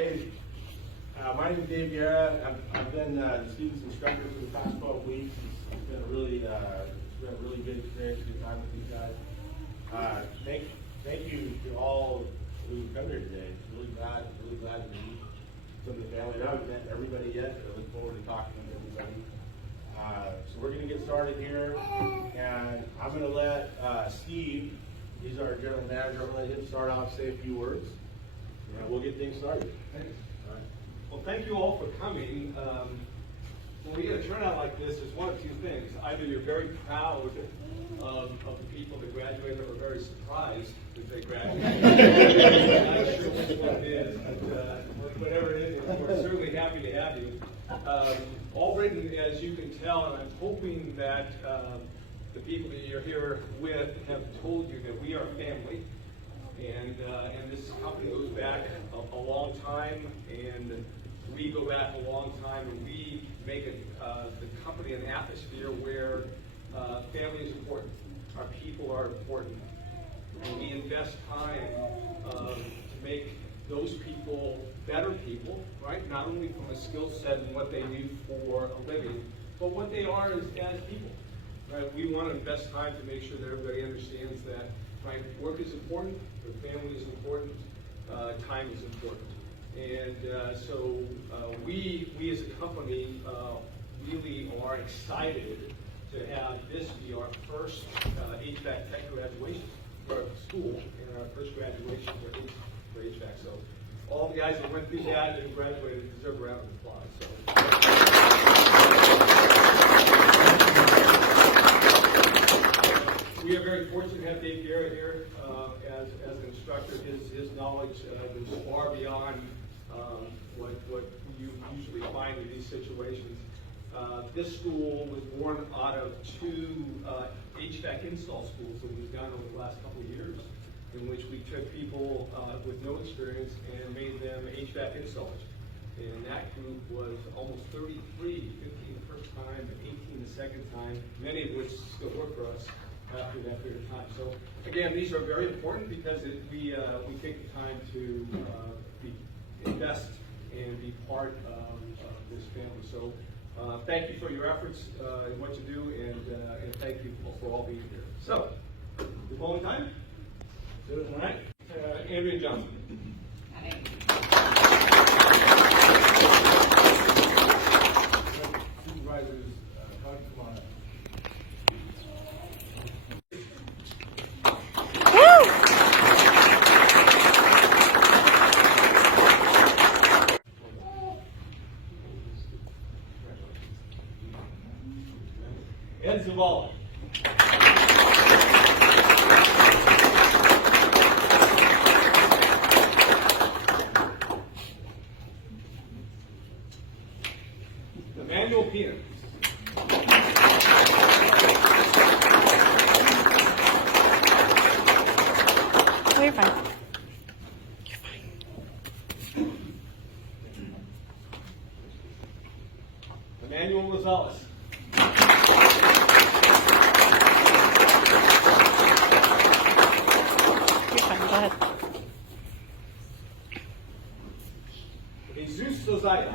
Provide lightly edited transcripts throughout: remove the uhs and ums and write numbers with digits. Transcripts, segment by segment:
Hey, my name is Dave Guerra. I've been the students instructor for the past 12 weeks. It's been a really good experience to get time with these guys. Thank you to all who come here today. Really glad to meet some of the family. I haven't met everybody yet, but I look forward to talking with everybody. So we're going to get started here, and I'm going to let Steve, he's our general manager, I'm going to let him start off, say a few words, and we'll get things started. Thanks. All right. Well, thank you all for coming. When we get a turnout like this, there's one of two things. Either you're very proud of the people that graduated, or very surprised that they graduated. I'm not sure which one it is, but whatever it is, we're certainly happy to have you. Allbritten, as you can tell, and I'm hoping that the people that you're here with have told you that we are a family. And this company goes back a long time, and we go back a long time, and we make the company an atmosphere where family is important. Our people are important. And we invest time to make those people better people, right? Not only from a skill set and what they do for a living, but what they are as people. Right? We want to invest time to make sure that everybody understands that, right? Work is important, their family is important, time is important. And so we as a company really are excited to have this be our first HVAC tech graduation for our school, and our first graduation for HVAC. So all the guys that went through that and graduated deserve a round of applause. So. We are very fortunate to have Dave Guerra here as an instructor. His knowledge is far beyond what you usually find in these situations. This school was born out of two HVAC install schools that we've done over the last couple of years, in which we took people with no experience and made them HVAC installers. And that group was almost 33, 15 the first time, and 18 the second time, many of which still work for us after that period of time. So again, these are very important because we take the time to invest and be part of this family. So thank you for your efforts in what you do, and thank you for all being here. So, the following time? All right. Andrea Johnson. Supervisors, come on up. Ed Zavala. Emmanuel Pena. Oh, you're fine. You're fine. Emmanuel Rosales. You're fine. Go ahead. Jesus Sozaya.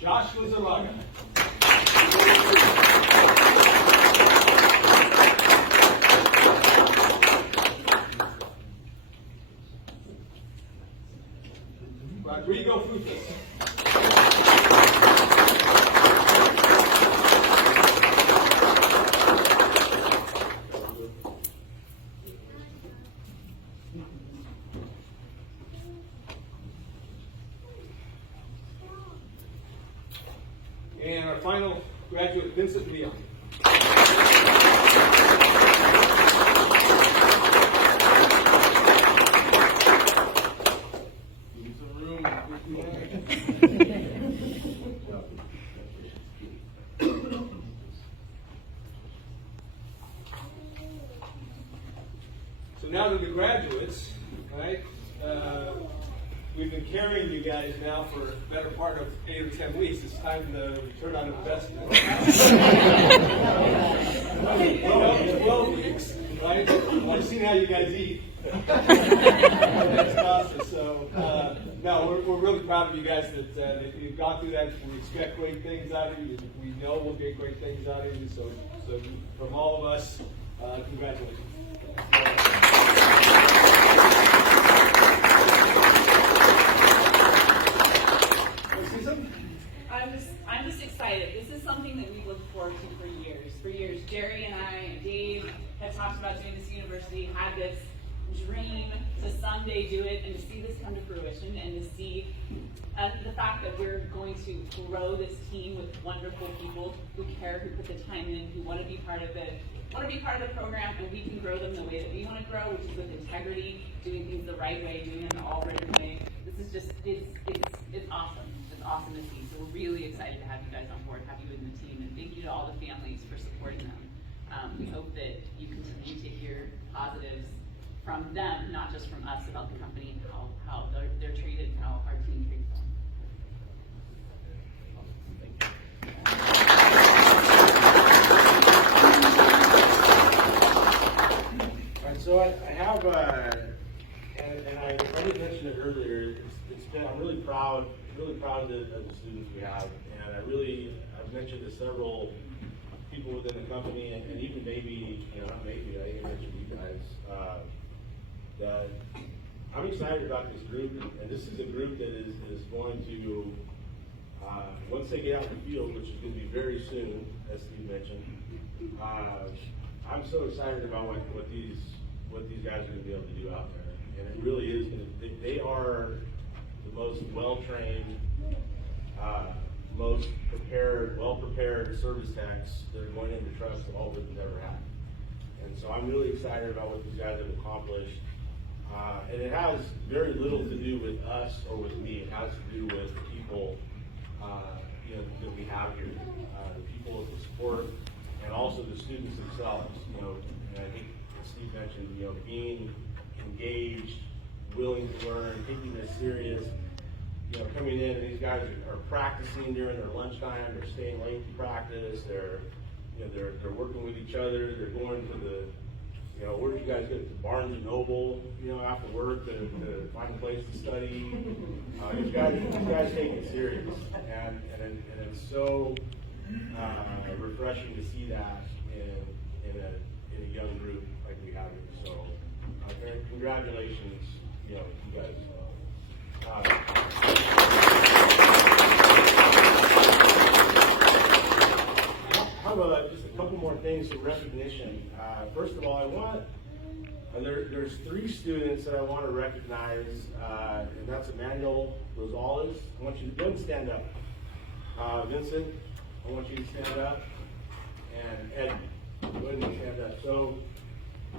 Joshua Zaraga. Rodrigo Frutas. And our final graduate, Vincent Leon. Use the room. So now to the graduates, right? we've been carrying you guys now for the better part of 8 or 10 weeks. It's time to turn on investment. 12 weeks, right? Well, I've seen how you guys eat. That's process. So, no, we're really proud of you guys that you've gone through that. We expect great things out of you. We know we'll get great things out of you. So from all of us, congratulations. I'm just excited. This is something that we look forward to for years. For years, Jerry and I and Dave have talked about doing this university, had this dream to someday do it, and to see this come to fruition, and to see the fact that we're going to grow this team with wonderful people who care, who put the time in, who want to be part of it, want to be part of the program, and we can grow them the way that we want to grow, which is with integrity, doing things the right way, doing them the Allbritten way. This is just, it's awesome. It's awesome to see. So we're really excited to have you guys on board, have you in the team, and thank you to all the families for supporting them. We hope that you continue to hear positives from them, not just from us, about the company and how they're treated and how our team treats them. All right, so I have, and I didn't mention it earlier. I'm really proud of the students we have, and I've mentioned to several people within the company, and even maybe, not maybe, I even mentioned you guys, that I'm excited about this group, and this is a group that is going to, once they get out in the field, which is going to be very soon, as Steve mentioned, I'm so excited about what these guys are going to be able to do out there, and it really is going to. They are the most well-trained, most prepared, well-prepared service techs that are going into trucks that Allbritten's ever had. And so I'm really excited about what these guys have accomplished. And it has very little to do with us or with me. It has to do with the people that we have here, the people of the support, and also the students themselves. And I think Steve mentioned, being engaged, willing to learn, taking this serious. Coming in, and these guys are practicing during their lunchtime. They're staying late to practice. They're working with each other. They're going to the, where do you guys get to Barnes and Noble, after work to find a place to study. These guys take it serious, and it's so refreshing to see that in a young group like we have here. So, congratulations, you guys. I have just a couple more things for recognition. First of all, there's 3 students that I want to recognize, and that's Emmanuel Rosales. I want you to go and stand up. Vincent, I want you to stand up. And Ed, go ahead and stand up. So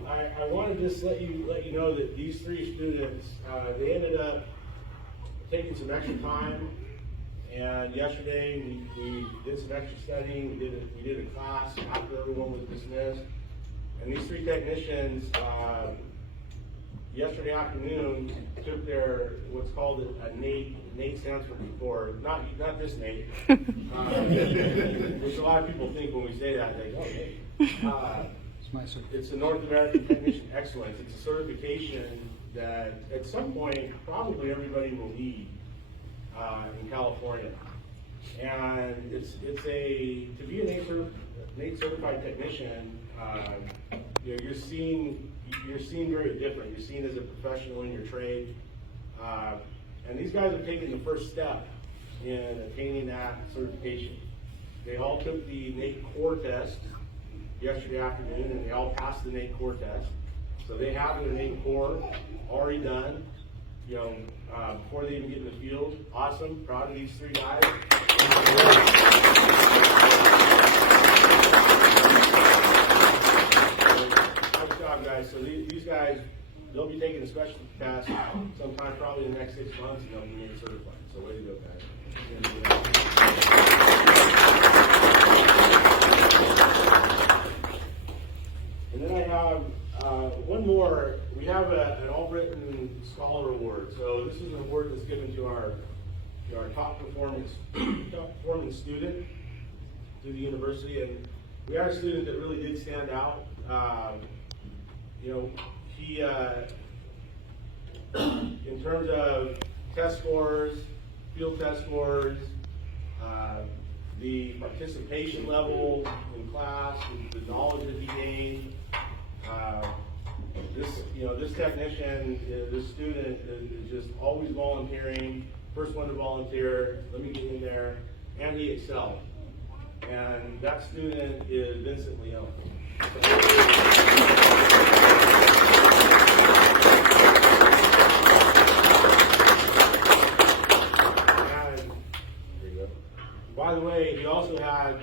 I want to just let you know that these 3 students, they ended up taking some extra time, and yesterday we did some extra studying. We did a class after everyone was dismissed, and these 3 technicians yesterday afternoon took their what's called a NATE. NATE stands for not this NATE, which a lot of people think when we say that, they go, NATE. It's the North American Technician Excellence. It's a certification that at some point probably everybody will need in California, and to be an NATE certified technician, you're seen very different. You're seen as a professional in your trade, and these guys have taken the first step in attaining that certification. They all took the NATE core test yesterday afternoon, and they all passed the NATE core test. So they have their NATE core already done, before they even get in the field. Awesome, proud of these 3 guys. Nice job, guys. So these guys, they'll be taking a specialty test sometime probably in the next 6 months, and they'll be NATE certified. So way to go, guys. And then I have one more. We have an Allbritten Scholar Award. So this is an award that's given to our top performing student through the university, and we had a student that really did stand out. You know, he in terms of test scores, field test scores, the participation level in class, the knowledge that he gained. This technician, this student is just always volunteering. First one to volunteer, let me get in there, and he excelled. And that student is Vincent Leone. By the way, he also had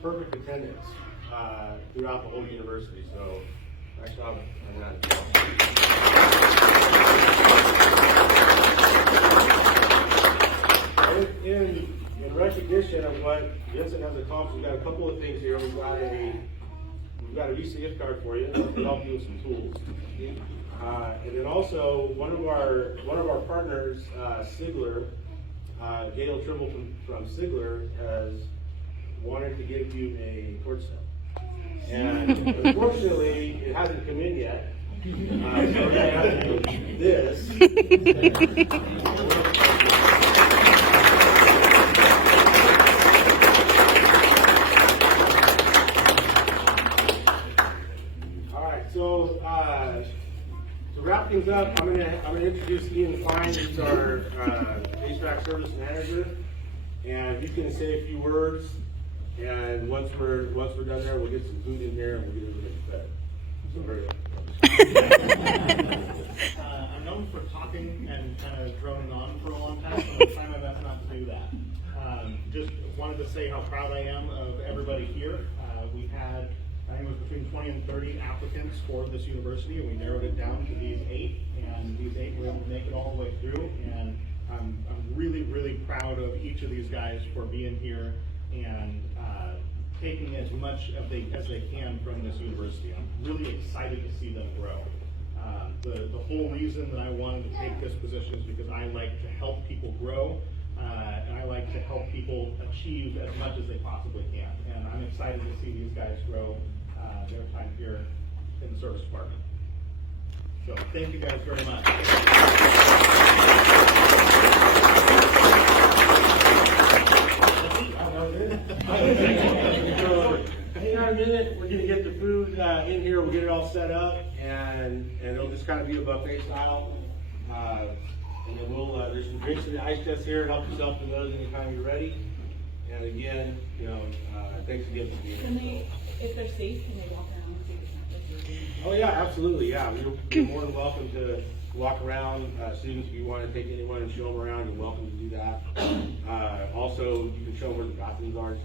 perfect attendance throughout the whole university, so nice job on that. In recognition of what Vincent has accomplished, we've got a couple of things here. We've got a Visa gift card for you to help you with some tools. And then also one of our partners, Sigler, Gail Tribble from Sigler, has wanted to give you a torch cell. And unfortunately, it hasn't come in yet. So we're going to have to do this. All right, so to wrap things up, I'm gonna introduce Ian Klein, who's our HVAC service manager, and he's gonna say a few words. And once we're done there, we'll get some food in here and we'll get everybody fed. So very I'm known for talking and kind of droning on for a long time, so I'm trying my best not to do that. Just wanted to say how proud I am of everybody here. We had, I think it was between 20 and 30 applicants for this university, and we narrowed it down to these 8, and these 8 were able to make it all the way through, and I'm really, really proud of each of these guys for being here and taking as much as they can from this university. I'm really excited to see them grow. The whole reason that I wanted to take this position is because I like to help people grow, and I like to help people achieve as much as they possibly can. And I'm excited to see these guys grow their time here in the service department. So thank you guys very much. Hang on a minute, we're gonna get the food in here, we'll get it all set up, and it'll just kind of be a buffet style. And then there's some drinks in the ice chest here, help yourself to those anytime you're ready. And again, thanks again for being here. If they're safe, can they walk around and see the campus? Oh yeah, absolutely, yeah. You're more than welcome to walk around. Students, if you want to take anyone and show them around, you're welcome to do that. Also, you can show them where the bathrooms are.